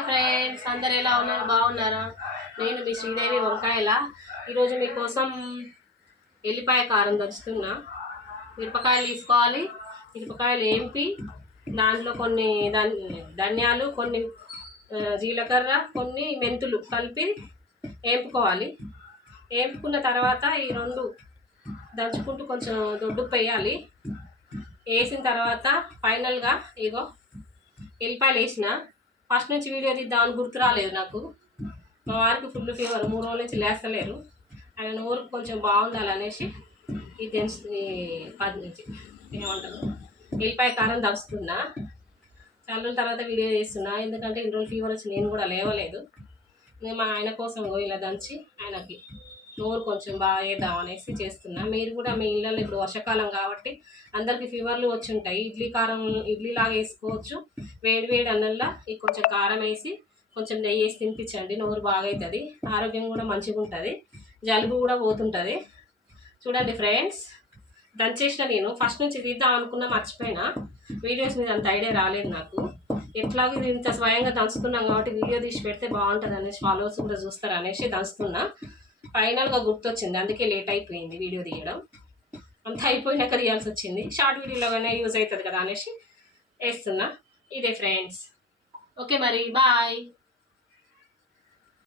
Hi friends, అందరు ఎలా ఉన్నారు? బాగున్నారా? నేను మీ శ్రీదేవి వంకాయల. ఈరోజు మీకోసం ఎల్లిపాయ కారం దంచుతున్నా. మిరపకాయలు తీసుకోవాలి. మిరపకాయలు ఏంపి దాంట్లో కొన్ని ధనియాలు, కొన్ని జీలకర్ర, కొన్ని మెంతులు కలిపి వేపుకోవాలి. వేపుకున్న తర్వాత ఈ రెండు దంచుకుంటూ కొంచెం దొడ్డుప్పు వేయాలి. వేసిన తర్వాత ఫైనల్గా ఇగో ఎల్లిపాయలు వేసిన. ఫస్ట్ నుంచి వీడియో తీద్దామని గుర్తు రాలేదు నాకు. మా వారికి ఫుల్ ఫీవర్, 3 రోజుల నుంచి లేస్తలేరు. ఆయన నోరుకు కొంచెం బాగుండాలనేసి ఇది నుంచి ఏమంటారు ఎల్లిపాయ కారం దంచుతున్నా. చాలా రోజుల తర్వాత వీడియో చేస్తున్నా, ఎందుకంటే ఇన్ని రోజులు ఫీవర్ వచ్చి నేను కూడా లేవలేదు. నేను మా ఆయన కోసం ఇలా దంచి ఆయనకి నోరు కొంచెం బాగా వేద్దామనేసి చేస్తున్నా. మీరు కూడా మీ ఇళ్ళల్లో ఇప్పుడు వర్షాకాలం కాబట్టి అందరికీ ఫీవర్లు వచ్చి ఉంటాయి. ఇడ్లీ లాగా వేసుకోవచ్చు. వేడి వేడి అన్నంలో ఈ కొంచెం కారం వేసి కొంచెం నెయ్యి వేసి తినిపించండి. నోరు బాగా అవుతుంది, ఆరోగ్యం కూడా మంచిగా ఉంటుంది, జలుబు కూడా పోతుంటుంది. చూడండి ఫ్రెండ్స్, దంచేసిన నేను ఫస్ట్ నుంచి తీద్దాం అనుకున్నా, మర్చిపోయినా. వీడియోస్ మీద అంత ఐడియా రాలేదు నాకు. ఎట్లాగో ఇది ఇంత స్వయంగా దంచుతున్నాం కాబట్టి వీడియో తీసి పెడితే బాగుంటుంది అనేసి ఫాలోవర్స్ కూడా చూస్తారు అనేసి దంచుతున్నా. ఫైనల్గా గుర్తొచ్చింది, అందుకే లేట్ అయిపోయింది వీడియో తీయడం. అంతా అయిపోయినాక తీయాల్సి వచ్చింది. షార్ట్ వీడియోలోనే యూజ్ అవుతుంది కదా అనేసి వేస్తున్నా. ఇదే ఫ్రెండ్స్, ఓకే మరి బాయ్.